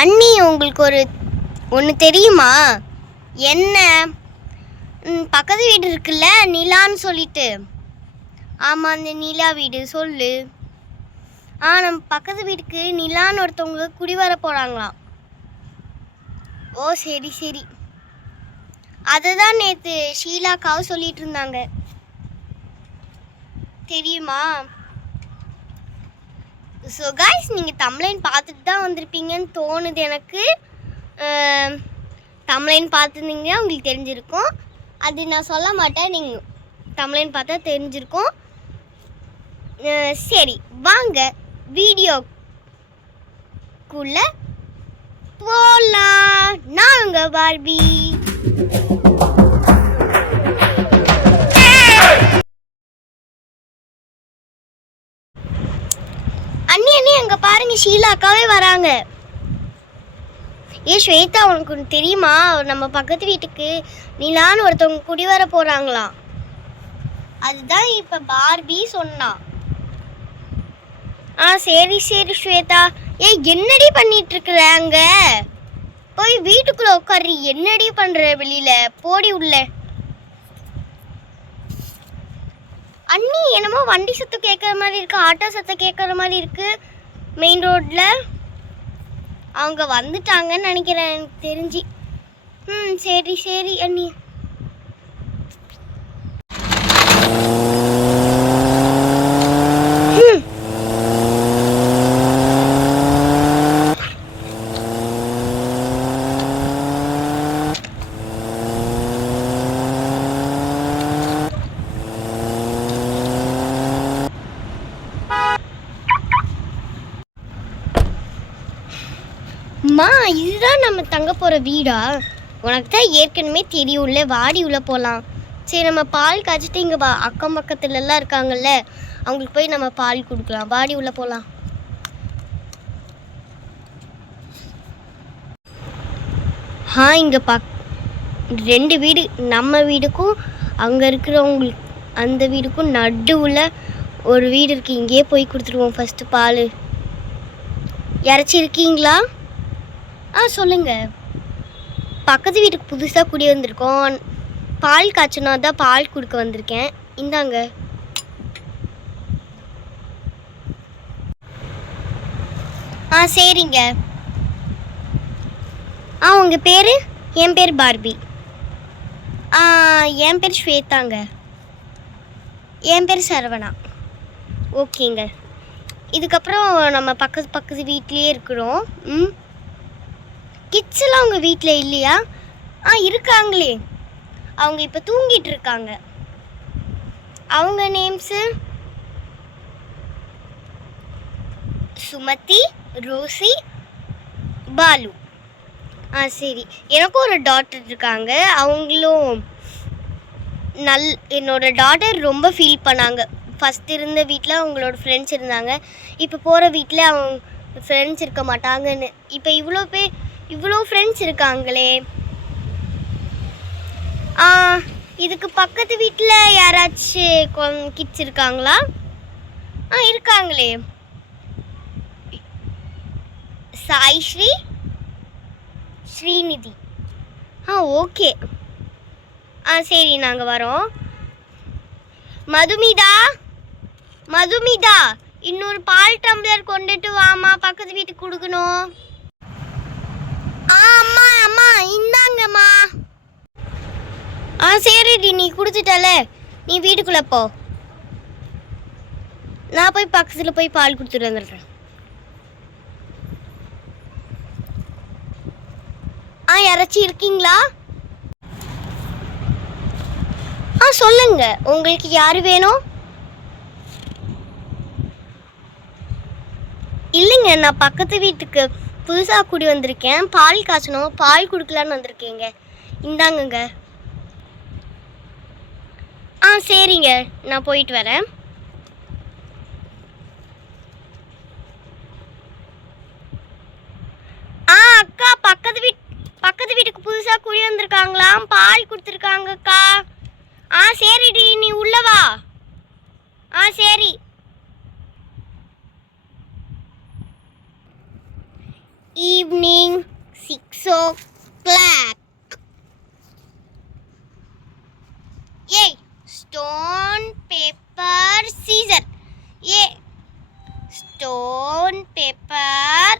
அண்ணி, உங்களுக்கு ஒன்று தெரியுமா? என்ன? பக்கத்து வீடு இருக்குல்ல, நிலான்னு சொல்லிட்டு. ஆமாம், அந்த நிலா வீடு. சொல்லு. நம்ம பக்கத்து வீட்டுக்கு நிலான்னு ஒருத்தவங்க குடி வர போகிறாங்களாம். ஓ, சரி சரி. அதை தான் நேற்று ஷீலாக்காவும் சொல்லிட்டு இருந்தாங்க. தெரியுமா? ஸோ கைஸ், நீங்கள் தம்ப்லைன் பார்த்துட்டு தான் வந்திருப்பீங்கன்னு தோணுது எனக்கு. தம்ப்லைன் பார்த்துருந்தீங்கன்னா உங்களுக்கு தெரிஞ்சிருக்கும். அது நான் சொல்ல மாட்டேன், நீங்கள் தம்ப்லைன் பார்த்தா தெரிஞ்சிருக்கும். சரி, வாங்க வீடியோக்குள்ள போகலாம். நான் உங்கள் பார்பி. அண்ணி அங்கே பாருங்க, ஷீலாக்காவே வராங்க. ஸ்வேதா, உனக்கு தெரியுமா? நம்ம பக்கத்து வீட்டுக்கு நிலான்னு ஒருத்தவங்க குடி வர போறாங்களாம். அதுதான் இப்ப பார்பி சொன்னா. சரி சரி ஸ்வேதா. என்னடி பண்ணிட்டு இருக்கிற? அங்க போய் வீட்டுக்குள்ள உட்காரு. என்னடி பண்ற? வெளியில போடி உள்ள. அண்ணி, என்னமோ வண்டி சத்தம் கேட்குற மாதிரி இருக்கு, ஆட்டோ சத்தம் கேட்குற மாதிரி இருக்கு மெயின் ரோட்ல. அவங்க வந்துட்டாங்கன்னு நினைக்கிறேன், எனக்கு தெரிஞ்சு. சரி சரி அண்ணி. இதுதான் நம்ம தங்க போகிற வீடா? உனக்கு தான் ஏற்கனவே தெரியும்ல. வாடி உள்ளே போகலாம். சரி, நம்ம பால் காய்ச்சிட்டு இங்கே அக்கம் பக்கத்துலலாம் இருக்காங்கல்ல, அவங்களுக்கு போய் நம்ம பால் கொடுக்கலாம். வாடி உள்ளே போகலாம். இங்கே 2 வீடு, நம்ம வீடுக்கும் அங்கே இருக்கிறவங்களுக்கு அந்த வீடுக்கும் நடுவில் ஒரு வீடு இருக்குது. இங்கேயே போய் கொடுத்துருவோம் ஃபஸ்ட்டு பால். யாராச்சும் இருக்கீங்களா? சொல்லுங்க. பக்கத்து வீட்டுக்கு புதுசாக குடி வந்திருக்கோம். பால் காய்ச்சினா தான் பால் கொடுக்க வந்திருக்கேன். இந்தாங்க. சரிங்க. உங்கள் பேர்? என் பேர் பார்பி. என் பேர் ஸ்வேதாங்க. என் பேர் சரவணா. ஓகேங்க. இதுக்கப்புறம் நம்ம பக்கத்து வீட்லேயே இருக்கிறோம். கிட்ஸ் எல்லாம் உங்கள் வீட்டில் இல்லையா? இருக்காங்களே. அவங்க இப்போ தூங்கிட்டு இருக்காங்க. அவங்க நேம்ஸு சுமதி, ரோசி, பாலு. சரி. எனக்கும் ஒரு டாட்டர் இருக்காங்க. அவங்களும் என்னோட டாட்டர் ரொம்ப ஃபீல் பண்ணாங்க. ஃபஸ்ட் இருந்த வீட்டில் அவங்களோட ஃப்ரெண்ட்ஸ் இருந்தாங்க. இப்போ போகிற வீட்டில் அவங்க ஃப்ரெண்ட்ஸ் இருக்க மாட்டாங்கன்னு. இப்போ இவ்வளோ ஃப்ரெண்ட்ஸ் இருக்காங்களே. இதுக்கு பக்கத்து வீட்டில் யாராச்சும் கிட்ஸ் இருக்காங்களா? இருக்காங்களே. சாய்ஸ்ரீ, ஸ்ரீநிதி. ஓகே. சரி, நாங்கள் வரோம். மதுமிதா, இன்னொரு பால் டம்ளர் கொண்டுட்டு வாமா, பக்கத்து வீட்டுக்கு கொடுக்கணும். அம்மா இந்தாங்கம்மா. சரிடி, நீ கொடுத்துட்டல, நீ வீட்டுக்குள்ளே போ. நான் போய் பக்கத்தில் போய் பால் கொடுத்துட்டு வந்துடுறேன். யாராச்சும் இருக்கீங்களா? சொல்லுங்க, உங்களுக்கு யார் வேணும்? இல்லைங்க, நான் பக்கத்து வீட்டுக்கு புதுசாக கூடி வந்திருக்கேன். பால் காய்ச்சணும், பால் கொடுக்கலான்னு வந்திருக்கேங்க. இந்தாங்கங்க. சரிங்க, நான் போயிட்டு வரேன். அக்கா, பக்கத்து வீட்டுக்கு புதுசாக குடி வந்திருக்காங்களாம். பால் கொடுத்துருக்காங்கக்கா. சரிடி, நீ உள்ள வா. சரி. evening 6 o'clock. Yay! Stone, paper, scissor. Yay! Stone, paper,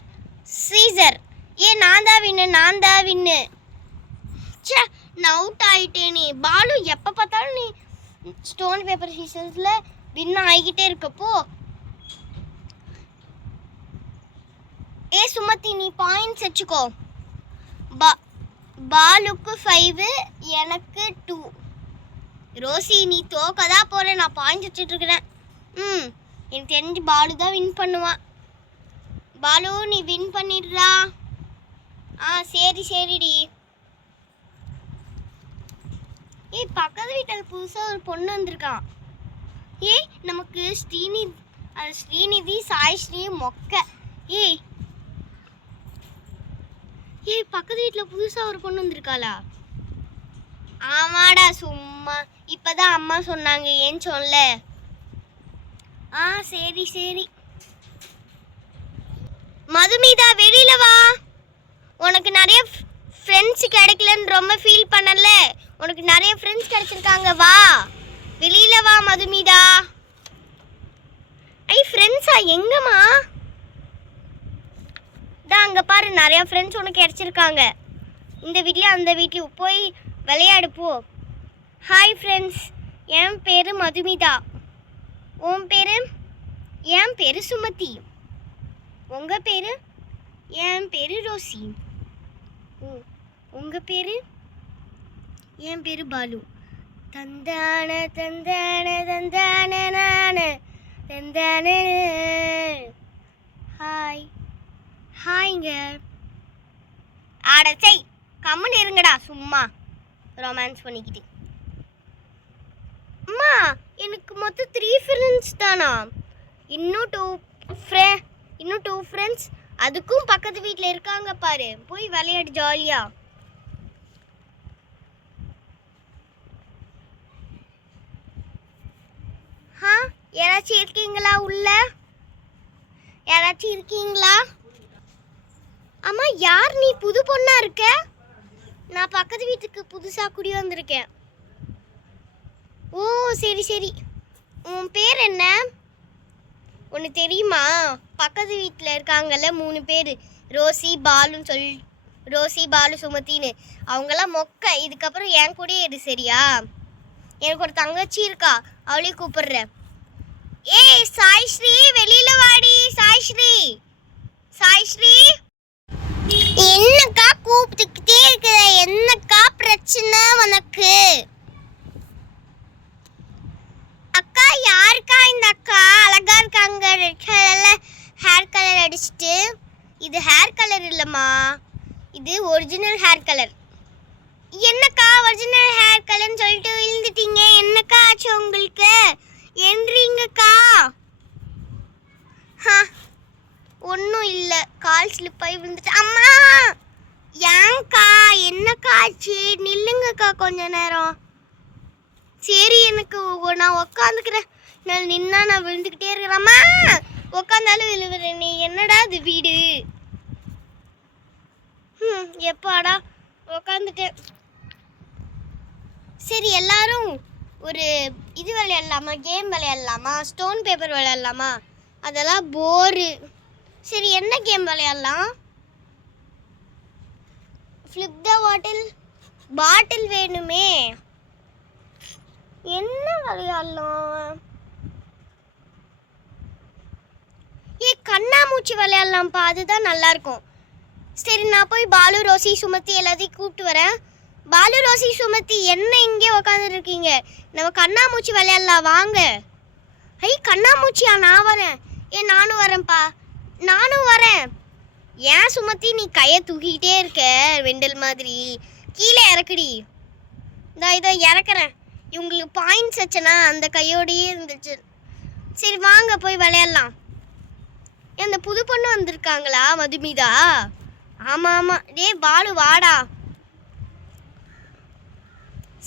scissor. Yay! நான் தான் வின்னு. ச்சே, நான் அவுட் ஆயிட்டேனே. பாலு எப்போ பார்த்தாலும் நீ ஸ்டோன் பேப்பர் சீசர்ஸில் வின் ஆகிக்கிட்டே இருக்கப்போ. சுமதி நீ பாயிண்ட்ஸ் வச்சுக்கோ. பாலுக்கு 5 எனக்கு 2. ரோசி நீ தோக்கதா போற, நான் பாயிண்ட்ஸ் வச்சுட்டு இருக்கிறேன். எனக்கு தெரிஞ்சு பாலு தான் வின் பண்ணுவான். பாலு நீ வின் பண்ணிடுறா. சரிடி. பக்கத்து வீட்டில் புதுசாக ஒரு பொண்ணு வந்திருக்கான். நமக்கு ஸ்ரீநிதி சாய்ஸ்ரீ மொக்க. பக்கத்து வீட்டில் புதுசாக ஒரு பொண்ணு வந்திருக்காளா? ஆமாடா, சும்மா இப்போதான் அம்மா சொன்னாங்க, ஏன் சொல்ல. சரி. மதுமிதா வெளியில வா. உனக்கு நிறைய ஃப்ரெண்ட்ஸ் கிடைக்கலன்னு ரொம்ப ஃபீல் பண்ணல. உனக்கு நிறைய ஃப்ரெண்ட்ஸ் கிடைச்சிருக்காங்க, வா வெளியில வா மதுமிதா. ஃப்ரெண்ட்ஸா எங்கம்மா? அங்கே பாரு, நிறைய ஃப்ரெண்ட்ஸ் உனக்கு கிடைச்சிருக்காங்க. இந்த வீட்லையும் அந்த வீட்லையும் போய் விளையாடு போ. ஹாய் ஃப்ரெண்ட்ஸ், என் பேர் மதுமிதா. உன் பேர்? என் பேர் சுமதி. உங்கள் பேர்? என் பேர் ரோசி. உங்கள் பேர்? என் பேர் பாலு. தந்தான தந்தான தந்தான தந்தான. ஹாய்ங்க. ஆடச்சை கம்முன்னு இருங்கடா, சும்மா ரொமான்ஸ் பண்ணிக்கிட்டு. அம்மா எனக்கு மொத்தம் 3 ஃப்ரெண்ட்ஸ் தானா? இன்னும் 2 ஃப்ரெண்ட்ஸ் அதுக்கும் பக்கத்து வீட்டில் இருக்காங்க பாரு, போய் விளையாடு ஜாலியா. யாராச்சும் இருக்கீங்களா உள்ள? யாராச்சும் இருக்கீங்களா? அம்மா யார் நீ? புது பொண்ணா இருக்க? நான் பக்கத்து வீட்டுக்கு புதுசா குடி வந்திருக்கேன். ஓ சரி. உன் பேர் என்ன? ஒன்று தெரியுமா? பக்கத்து வீட்டில் இருக்காங்கல்ல 3 பேர், ரோசி பாலு சுமத்தின்னு. அவங்கெல்லாம் மொக்க. இதுக்கப்புறம் என் கூடயே இரு, சரியா? எனக்கு ஒரு தங்கச்சி இருக்கா, அவளையும் கூப்பிடுறேன். சாய்ஸ்ரீ வெளியில வாடி. சாய்ஸ்ரீ என்னக்கா கூப்பிட்டுக்கிட்டே இருக்கிற? என்னக்கா பிரச்சனை உனக்கு? அக்கா யாருக்கா இந்த அக்கா? அழகா இருக்காங்க, ரெட் கலர்ல ஹேர் கலர் அடிச்சுட்டு. இது ஹேர் கலர் இல்லம்மா, இது ஒரிஜினல் ஹேர் கலர். என்னக்கா ஒரிஜினல் ஹேர் கலர்னு சொல்லிட்டு விழுந்துட்டீங்க? என்னக்கா ஆச்சு உங்களுக்கு? என்றீங்கக்கா? ஒன்றும் இல்லை, கால் ஸ்லிப் ஆகி விழுந்துட்டு. அம்மா ஏங்கக்கா? என்னக்கா ஆச்சு? நில்லுங்கக்கா கொஞ்ச நேரம். சரி, எனக்கு நான் உக்காந்துக்கிறேன். நான் நின்னா நான் விழுந்துக்கிட்டே இருக்கிறேம்மா. உக்காந்தாலும் விழுவுறேன். நீ என்னடா இது வீடு? எப்பாடா உக்காந்துட்டேன். சரி, எல்லாரும் ஒரு இது விளையாடலாமா? கேம் விளையாடலாமா? ஸ்டோன் பேப்பர் விளையாடலாமா? அதெல்லாம் போரு. சரி, என்ன கேம் விளையாடலாம்? ஃப்ளிப் த பாட்டில் வேணுமே. என்ன விளையாடலாம்? கண்ணாமூச்சி விளையாடலாம்ப்பா, அதுதான் நல்லா இருக்கும். சரி, நான் போய் பாலு, ரோசி, சுமதி எல்லாத்தையும் கூப்பிட்டு வரேன். பாலு, ரோசி, சுமதி என்ன இங்கே உக்காந்துட்டு இருக்கீங்க? நம்ம கண்ணாமூச்சி விளையாடலாம் வாங்க. கண்ணாமூச்சியா? நான் வரேன். நானும் வரேன்ப்பா. நானும் வரேன். ஏன் சுமதி நீ கையை தூக்கிக்கிட்டே இருக்க வெண்டல் மாதிரி? கீழே இறக்குடி. இதோ இறக்குறேன். இவங்களுக்கு பாயிண்ட்ஸ் வச்சனா அந்த கையோடையே இருந்துச்சு. சரி வாங்க போய் விளையாடலாம். அந்த புது பொண்ணு வந்திருக்காங்களா மதுமிதா? ஆமாம். பாலு வாடா.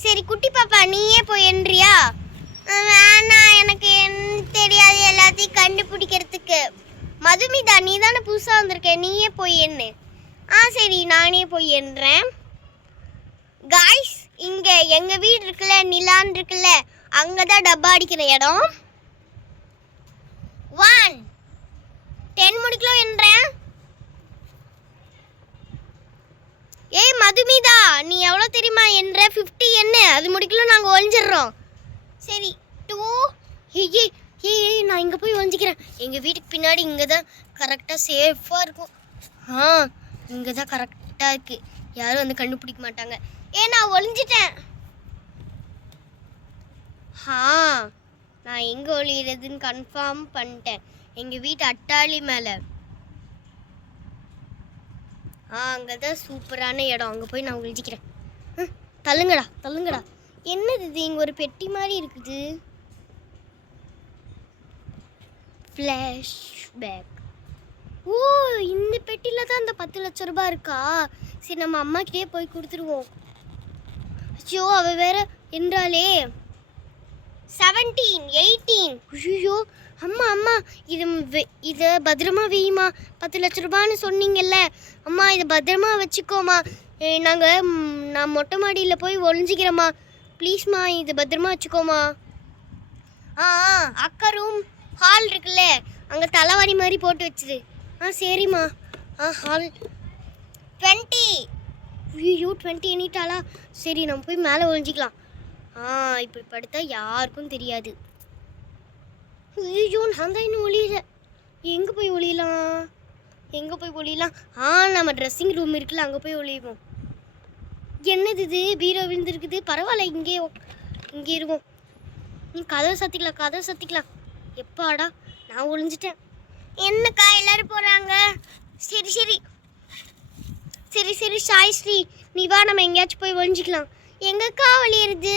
சரி குட்டி பாப்பா நீயே போய் என்றியா? வேணாம், எனக்கு தெரியாது எல்லாத்தையும் கண்டுபிடிக்கிறதுக்கு. மதுமிதா நீ தானே புதுசாக வந்திருக்க, நீயே போய் எண்ணு. சரி நானே போய் எண்றேன். காய்ஸ், இங்க எங்க வீடு இருக்குல்ல, நிலான் இருக்குல்ல, அங்கதான் டப்பா அடிக்கிற இடம். 1 10 முடிக்கலாம் என்றேன். ஏய் மதுமிதா, நீ எவ்வளோ தெரியுமா என்ற 50 என்ன அது முடிக்கலாம், நாங்கள் ஒழிஞ்சிடுறோம். சரி 2 ஏய் நான் இங்கே போய் ஒழிஞ்சிக்கிறேன். எங்கள் வீட்டுக்கு பின்னாடி இங்கே தான் கரெக்டாக சேஃபாக இருக்கும். இங்கே தான் கரெக்டாக இருக்குது, யாரும் வந்து கண்டுபிடிக்க மாட்டாங்க. நான் ஒழிஞ்சிட்டேன். நான் எங்கே ஒழிகிறதுன்னு கன்ஃபார்ம் பண்ணிட்டேன். எங்கள் வீட்டு அட்டாளி மேலே. அங்கே தான் சூப்பரான இடம், அங்கே போய் நான் ஒழிஞ்சிக்கிறேன். தள்ளுங்கடா. என்னது இது, இங்கே ஒரு பெட்டி மாதிரி இருக்குது. ஃப்ளாஷ்பேக். ஓ, இந்த பெட்டியில் தான் அந்த 10 லட்சம் ரூபாய் இருக்கா? சரி, நம்ம அம்மாக்கிட்டே போய் கொடுத்துருவோம். ஐயோ, அவள் வேற என்றாலே 17 18. ஐயோ அம்மா இதை பத்திரமா வையுமா. 10 லட்சம் ரூபான்னு சொன்னீங்கல்ல அம்மா, இதை பத்திரமா வச்சுக்கோமா. நான் மொட்டை மாடியில் போய் ஒழிஞ்சிக்கிறேம்மா, ப்ளீஸ்மா, இதை பத்திரமா வச்சுக்கோமா. அக்கா ரூம் ஹால் இருக்குல்ல, அங்கே தலைவாரி மாதிரி போட்டு வச்சுது. சரிம்மா. ஹால் 20. ஐயோ 20 எண்ணிட்டாளா? சரி, நம்ம போய் மேலே ஒழிஞ்சிக்கலாம். இப்படி படுத்தா யாருக்கும் தெரியாது. ஐயோ நான் தான் இன்னும் ஒழியல. எங்கே போய் ஒழியலாம்? நம்ம ட்ரெஸ்ஸிங் ரூம் இருக்குல்ல, அங்கே போய் ஒழிவோம். என்னது இது, பீரோ விழுந்துருக்குது. பரவாயில்ல, இங்கே இருவோம். கதவை சத்திக்கலாம். எப்பாடா நான் ஒழிஞ்சிட்டேன். என்னக்கா எல்லாரும் போகிறாங்க? சரி சாய்ஸ்ரீ, நீ வா, நம்ம எங்கேயாச்சும் போய் ஒழிஞ்சிக்கலாம். எங்கக்கா ஒழியிறது?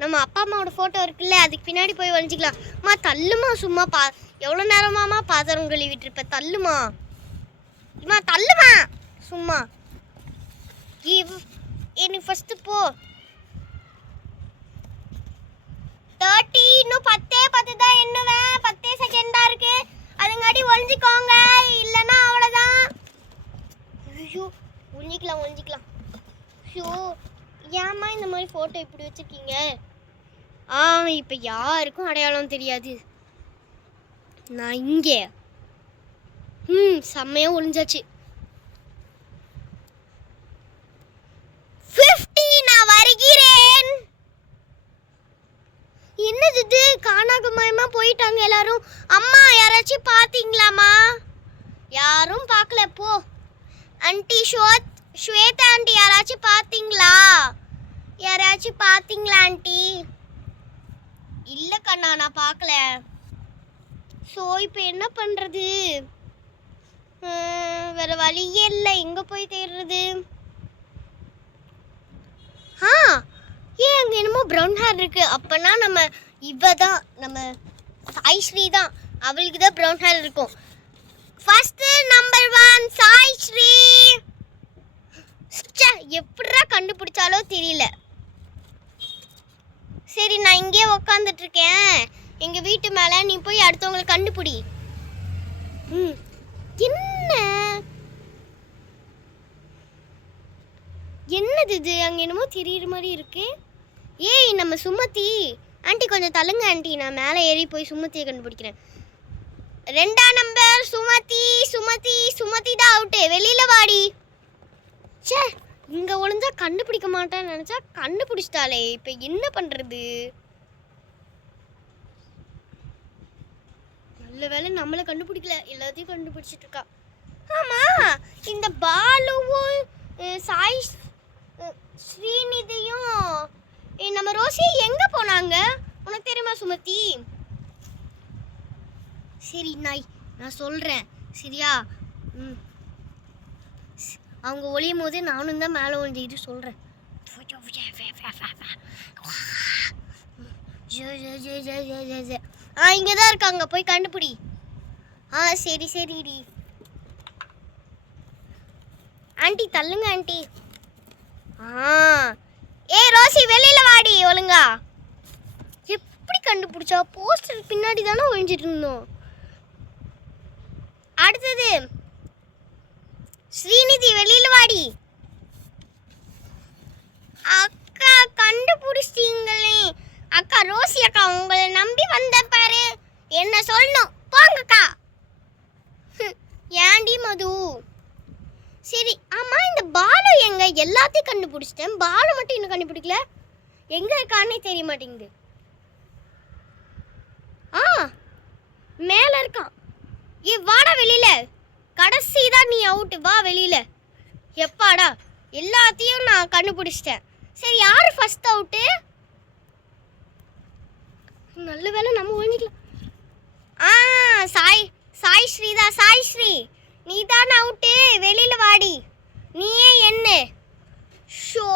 நம்ம அப்பா அம்மாவோட ஃபோட்டோ இருக்குல்ல, அதுக்கு பின்னாடி போய் ஒழிஞ்சிக்கலாம். தள்ளுமா, சும்மா எவ்வளோ நேரமாமா பாத்திரம் கழுவிட்டு இருப்ப. தள்ளுமா சும்மா. எனக்கு ஃபஸ்ட்டு போ. 30. இன்னும் 10 தான் எண்ணுவேன். 10 செகண்ட் தான் இருக்கு, அதுங்காட்டி ஒழிஞ்சிக்கோங்க, இல்லைன்னா அவ்வளோதான். ஐயோ ஒழிஞ்சிக்கலாம். ஐயோ ஏம்மா இந்த மாதிரி ஃபோட்டோ இப்படி வச்சுருக்கீங்க? இப்போ யாருக்கும் அடையாளம் தெரியாது. நான் இங்கே செம்மையாக ஒழிஞ்சாச்சு. 50. நான் வருகிறேன். என்னது இது, காணாமயமா போயிட்டாங்க எல்லாரும். அம்மா, யாராச்சும் பார்த்தீங்களாம்மா? யாரும் பார்க்கல. போ ஆண்டி, ஸ்வேதா ஆண்டி, யாராச்சும் பார்த்தீங்களா ஆண்டி? இல்லை கண்ணா, நான் பார்க்கல. ஸோ இப்போ என்ன பண்ணுறது? வேறு வழியே இல்லை, எங்கே போய் தேடுறது? அங்கே என்னமோ ப்ரௌன் ஹேர் இருக்குது. அப்போனா நம்ம சாய்ஸ்ரீ தான், அவளுக்கு தான் ப்ரௌன் ஹேர் இருக்கும். First number 1 Saisri. எப்படிடா கண்டுபிடிச்சாலோ தெரியல. சரி, நான் இங்கே உக்காந்துட்டு இருக்கேன் எங்கள் வீட்டு மேலே, நீ போய் அடுத்தவங்களை கண்டுபிடி. என்னது இது, அங்கே என்னமோ தெரியுற மாதிரி இருக்கு. ஏய் நம்ம சுமதி ஆண்டி, கொஞ்சம் தள்ளுங்க ஆண்டி, நான் மேலே ஏறி போய் சுமதியை கண்டுபிடிக்கிறேன். 2ஆம் நம்பர் சுமதி தான் அவுட்டு, வெளியில் வாடி. இங்கே ஒளிஞ்சா கண்டுபிடிக்க மாட்டேன்னு நினச்சா கண்டுபிடிச்சிட்டாலே, இப்போ என்ன பண்ணுறது? நல்ல வேலை நம்மளை கண்டுபிடிக்கல, எல்லாத்தையும் கண்டுபிடிச்சிட்டு இருக்கா. ஆமாம், இந்த பாலுவும் சாய் ஸ்ரீநிதியும் நம்ம ரோசி எங்கே போனாங்க உனக்கு தெரியுமா சுமதி? சரி நான் சொல்கிறேன் சரியா? அவங்க ஒளியும் போதே நானும் தான் மேலே ஒழிஞ்சிக்கிட்டு சொல்கிறேன். இங்கே தான் இருக்காங்க, போய் கண்டுபிடி. சரிடி ஆண்டி, தள்ளுங்க ஆண்டி. ரோசி வெளியில வாடி ஒழுங்கா. எப்படி கண்டுபிடிச்சா? போஸ்டர் பின்னாடி தானே ஒழிஞ்சிட்டு இருந்தோம். அடுத்தது ஸ்ரீநிதி வெளியில வாடி. அக்கா கண்டுபிடிச்சிட்டீங்களே. அக்கா ரோசி அக்கா உங்களை நம்பி வந்த பாரு. என்ன சொல்லணும் போங்கக்கா. ஏண்டி மது? சரி ஆமா இந்த பாலு எங்க? எல்லாத்தையும் கண்டுபிடிச்சிட்டேன், பாலு மட்டும் இன்னும் கண்டுபிடிக்கல. எங்க இருக்கானே தெரிய மாட்டேங்குது. மேல இருக்கான். வாடா வெளியில. கடைசி தான் நீ அவுட், வா வெளியில. எப்பாடா எல்லாத்தையும் நான் கண்டுபிடிச்சிட்டேன். சரி யாரு ஃபர்ஸ்ட் அவுட்டு? நல்ல வேளை நம்ம ஒழிஞ்சிக்கலாம். சாய் ஸ்ரீதா. சாய் ஸ்ரீ நீ தான் அவுட்டு, வெளியில வாடி. நீயே என்ன ஷோ